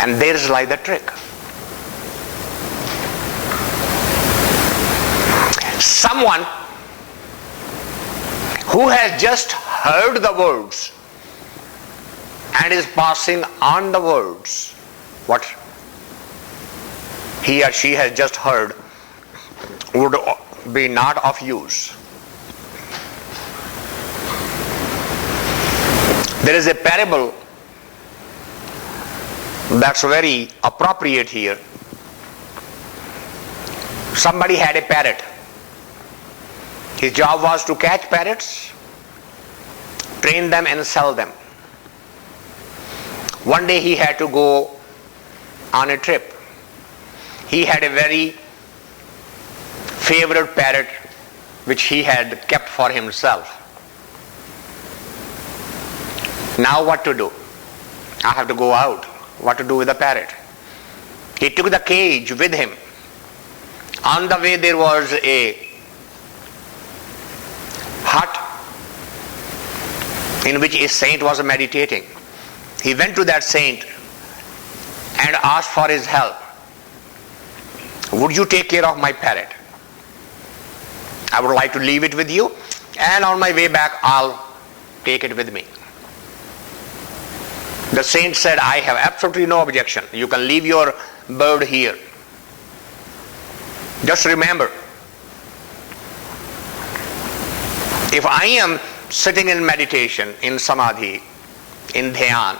And there's lie the trick. Someone who has just heard the words and is passing on the words, what he or she has just heard would be not of use. There is a parable that's very appropriate here. Somebody had a parrot. His job was to catch parrots, train them and sell them. One day he had to go on a trip. He had a very favorite parrot which he had kept for himself. Now what to do? I have to go out. What to do with the parrot? He took the cage with him. On the way there was a hut in which a saint was meditating. He went to that saint and asked for his help. Would you take care of my parrot? I would like to leave it with you, and on my way back I'll take it with me. The saint said, I have absolutely no objection. You can leave your bird here. Just remember, if I am sitting in meditation, in samadhi, in dhyan,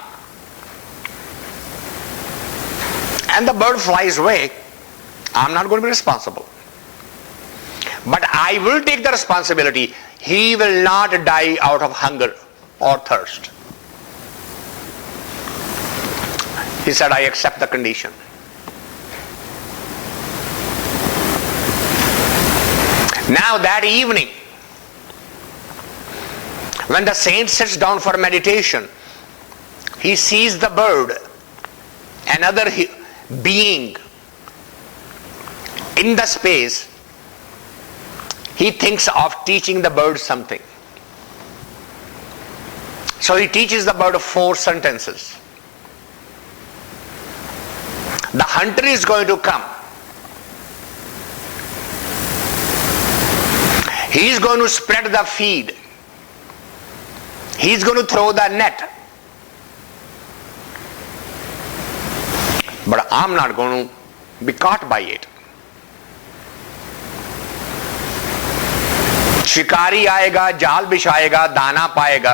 and the bird flies away, I'm not going to be responsible. But I will take the responsibility. He will not die out of hunger or thirst. He said, I accept the condition. Now that evening, when the saint sits down for meditation, he sees the bird, another being in the space. He thinks of teaching the bird something. So he teaches the bird 4 sentences. The hunter is going to come. He is going to spread the feed. He is going to throw the net. But I'm not going to be caught by it. शिकारी आएगा, जाल बिछाएगा, दाना पाएगा,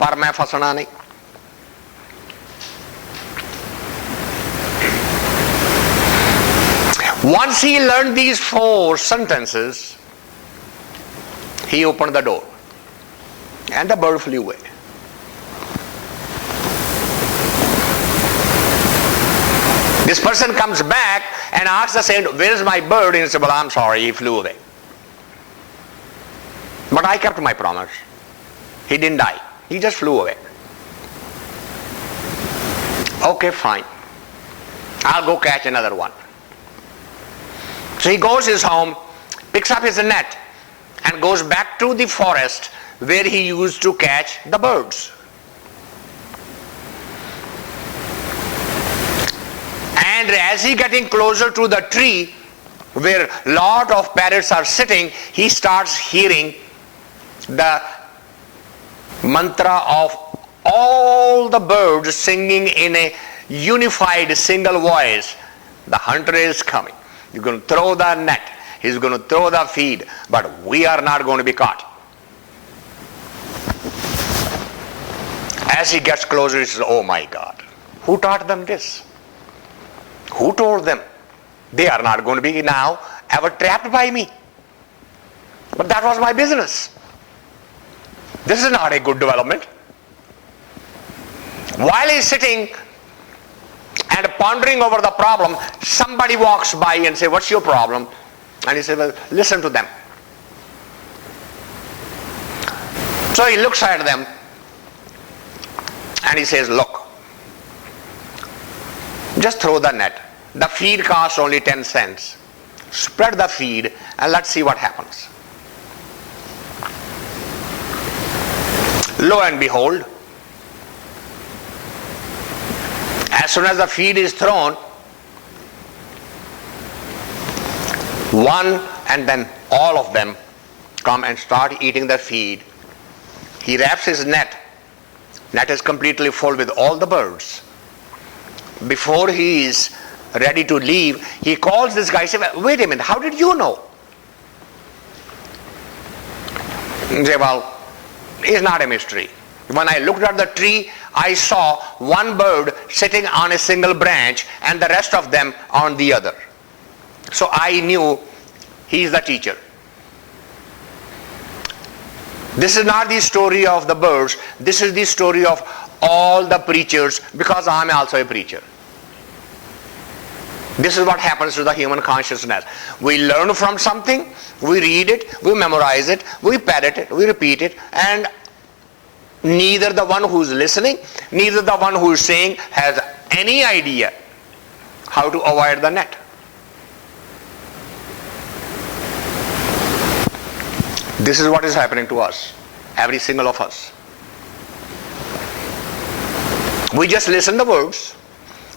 पर मैं फंसना नहीं. Once he learned these 4 sentences, he opened the door and the bird flew away. This person comes back and asks the saint, where is my bird? And he said, well, I'm sorry, he flew away. But I kept my promise. He didn't die. He just flew away. Okay, fine. I'll go catch another one. So he goes his home, picks up his net, and goes back to the forest where he used to catch the birds. And as he getting closer to the tree where lot of parrots are sitting, he starts hearing the mantra of all the birds singing in a unified single voice. The hunter is coming. He's going to throw the net. He's going to throw the feed. But we are not going to be caught. As he gets closer, he says, oh my God. Who taught them this? Who told them? They are not going to be now ever trapped by me. But that was my business. This is not a good development. While he's sitting and pondering over the problem, somebody walks by and says, what's your problem? And he says, well, listen to them. So he looks at them and he says, look, just throw the net. The feed costs only 10 cents. Spread the feed and let's see what happens. Lo and behold, As soon as the feed is thrown, one and then all of them come and start eating the feed. He wraps his net. Net is completely full with all the birds. Before he is ready to leave, he calls this guy and says, wait a minute, how did you know? He says, well, it's not a mystery. When I looked at the tree, I saw one bird sitting on a single branch and the rest of them on the other. So I knew he is the teacher. This is not the story of the birds. This is the story of all the preachers, because I am also a preacher. This is what happens to the human consciousness. We learn from something, we read it, we memorize it, we parrot it, we repeat it, and neither the one who is listening, neither the one who is saying has any idea how to avoid the net. This is what is happening to us, every single of us. We just listen the words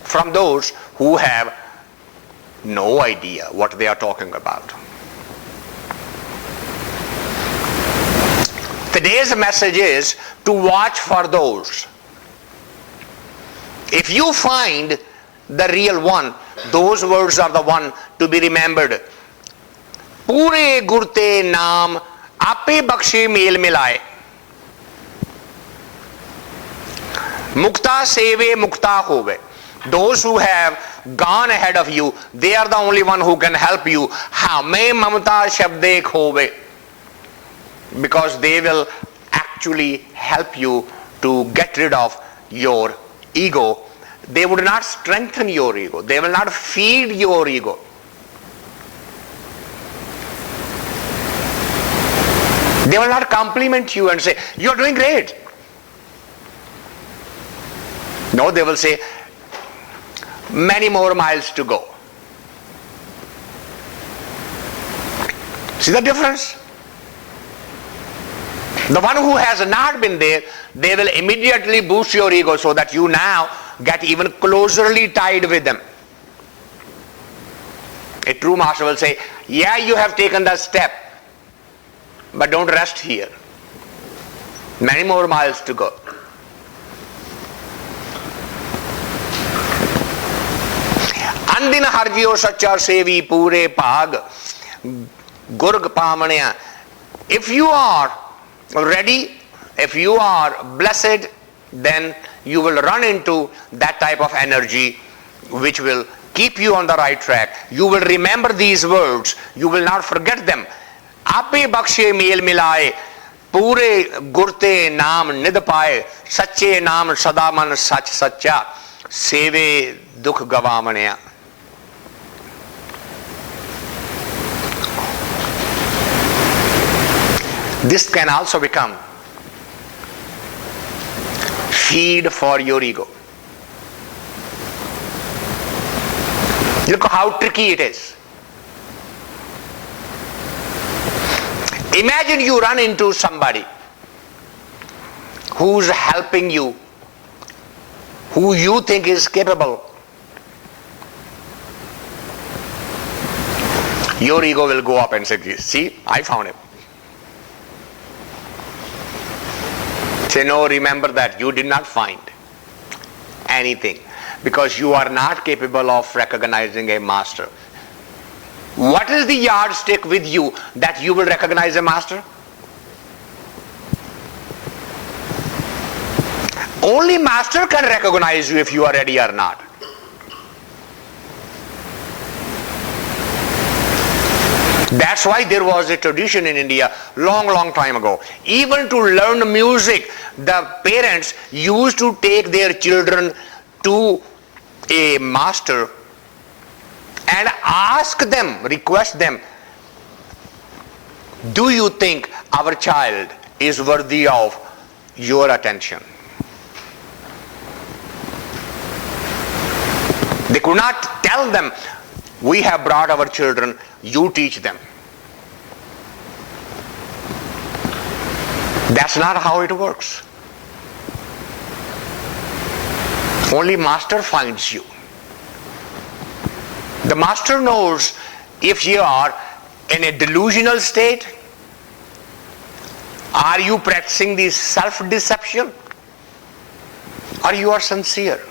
from those who have no idea what they are talking about. Today's message is to watch for those. If you find the real one, those words are the one to be remembered. Pure gurte naam ape bakshe mel milaye. Mukta seve mukta hove. Those who have gone ahead of you, they are the only one who can help you. Hame mamta shabde khove. Because they will actually help you to get rid of your ego. They would not strengthen your ego. They will not feed your ego. They will not compliment you and say, you're doing great. No, they will say, many more miles to go. See the difference? The one who has not been there, they will immediately boost your ego so that you now get even closerly tied with them. A true master will say, yeah, you have taken the step, but don't rest here. Many more miles to go. Andin harjiyo sacha sevi pure bhag gurg pamanya. If you are ready, if you are blessed, then you will run into that type of energy which will keep you on the right track. You will remember these words. You will not forget them. Ape bakshe mel milaye, pure gurte naam nid paye, sache naam sadaman sach sacha, seve dukh gavamanya. This can also become feed for your ego. Look how tricky it is. Imagine you run into somebody who's helping you, who you think is capable. Your ego will go up and say, see, I found him. Say, no, remember that you did not find anything because you are not capable of recognizing a master. What is the yardstick with you that you will recognize a master? Only master can recognize you if you are ready or not. That's why there was a tradition in India long time ago. Even to learn music, the parents used to take their children to a master and ask them, request them, do you think our child is worthy of your attention? They could not tell them, we have brought our children, you teach them. That's not how it works. Only master finds you. The master knows if you are in a delusional state. Are you practicing this self-deception? Or you are sincere?